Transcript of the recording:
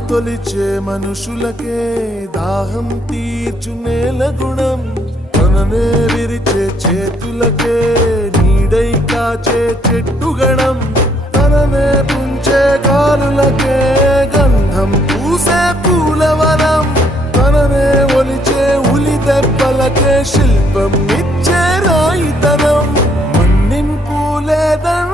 తొలిచే మనుషులకే దాహం తీర్చు నేల గుణం తననే విరిచే చేతులకే నీడై కాచే చెట్టుగణం తననే పుంచే గాలులకే గంధం పూసే పూలవనం తననే ఒలిచే ఉలి దెబ్బలకే శిల్పం ఇచ్చే రాయితనం మన్నింపు లేదం